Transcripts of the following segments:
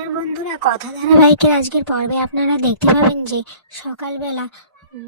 আর বন্ধুরা, কথা ধারাবাহিকের আজকের পর্বে আপনারা দেখতে পাবেন যে সকালবেলা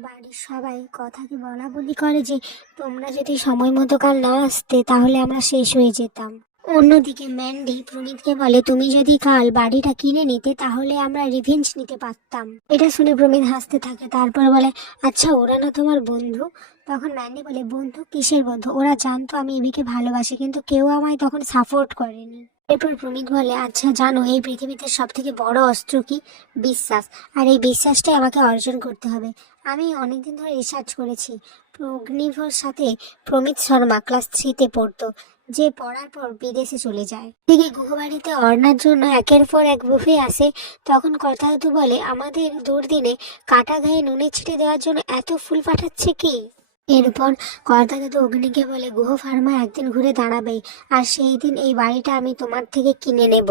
বাড়ির সবাই কথাকে বলা বলি করে যে তোমরা যদি সময় মতো কাল না আসতে তাহলে আমরা শেষ হয়ে যেতাম। অন্যদিকে ম্যান্ডি প্রমিতকে বলে, তুমি যদি কাল বাড়িটা কিনে নিতে তাহলে আমরা রিভেঞ্জ নিতে পারতাম। এটা শুনে প্রমিত হাসতে থাকে, তারপর বলে, আচ্ছা ওরা না তোমার বন্ধু? তখন ম্যান্ডি বলে, বন্ধু কিসের বন্ধু? ওরা জানতো আমি এবিকে ভালোবাসি, কিন্তু কেউ আমায় তখন সাপোর্ট করেনি। এরপর প্রমিত বলে, আচ্ছা জানো এই পৃথিবীতে সব থেকে বড় অস্ত্র কি? বিশ্বাস। আর এই বিশ্বাসটাই আমাকে অর্জন করতে হবে। আমি অনেকদিন ধরে রিসার্চ করেছি। অগ্নিভর সাথে প্রমিত শর্মা ক্লাস 3-তে পড়তো, যে পড়ার পর বিদেশে চলে যায়। দিকে গুহবাড়িতে অর্ণার জন্য একের পর এক বুফে আসে। তখন কথাতু বলে, আমাদের দুর্দিনে কাটা গায়ে নুনে ছিটে দেওয়ার জন্য এত ফুল পাঠাচ্ছে কি? এরপর কর্তাদাদু অগ্নিকে বলে, গুহ ফার্মা একদিন ঘুরে দাঁড়াবেই, আর সেই দিন এই বাড়িটা আমি তোমার থেকে কিনে নেব।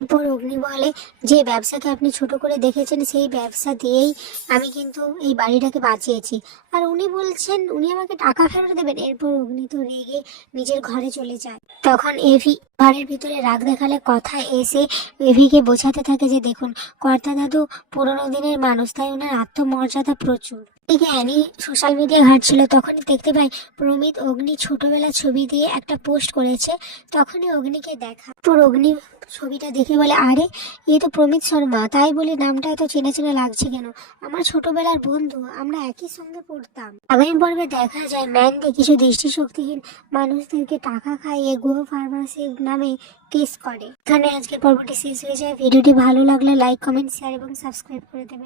এরপর অগ্নি বলে, যে ব্যবসাকে আপনি ছোট করে দেখেছেন সেই ব্যবসা দিয়েই আমি কিন্তু এই বাড়িটাকে বাঁচিয়েছি, আর উনি বলছেন উনি আমাকে টাকা ফেরত দেবেন। এরপর অগ্নি তো রেগে নিজের ঘরে চলে যায়। তখন এভি ঘরের ভিতরে রাগ দেখালে কথা এসে এভিকে বোঝাতে থাকে যে দেখুন, কর্তা দাদু পুরোনো দিনের মানুষ, তাই ওনার আত্মমর্যাদা প্রচুর। এদিকে অ্যানি সোশ্যাল মিডিয়া ঘাঁটছিল, তখনই দেখতে পাই প্রমিত অগ্নি ছোটবেলা ছবি দিয়ে একটা পোস্ট করেছে। তখনই অগ্নিকে দেখা, তোর অগ্নি ছবিটা দেখে বলে, আরে এ তো প্রমিত শর্মা, তাই বলে নামটা এত চেনা চেনা লাগছে কেন? আমার ছোটবেলার বন্ধু, আমরা একই সঙ্গে পড়তাম। আগামী পর্বে দেখা যায় ম্যান্ডি কিছু দৃষ্টিশক্তিহীন মানুষদেরকে টাকা খাইয়ে গুহ ফার্মাসি নামে কেস করে। এখানে আজকের পর্বটি শেষ হয়ে যায়। ভিডিওটি ভালো লাগলে লাইক, কমেন্ট, শেয়ার এবং সাবস্ক্রাইব করে দেবেন।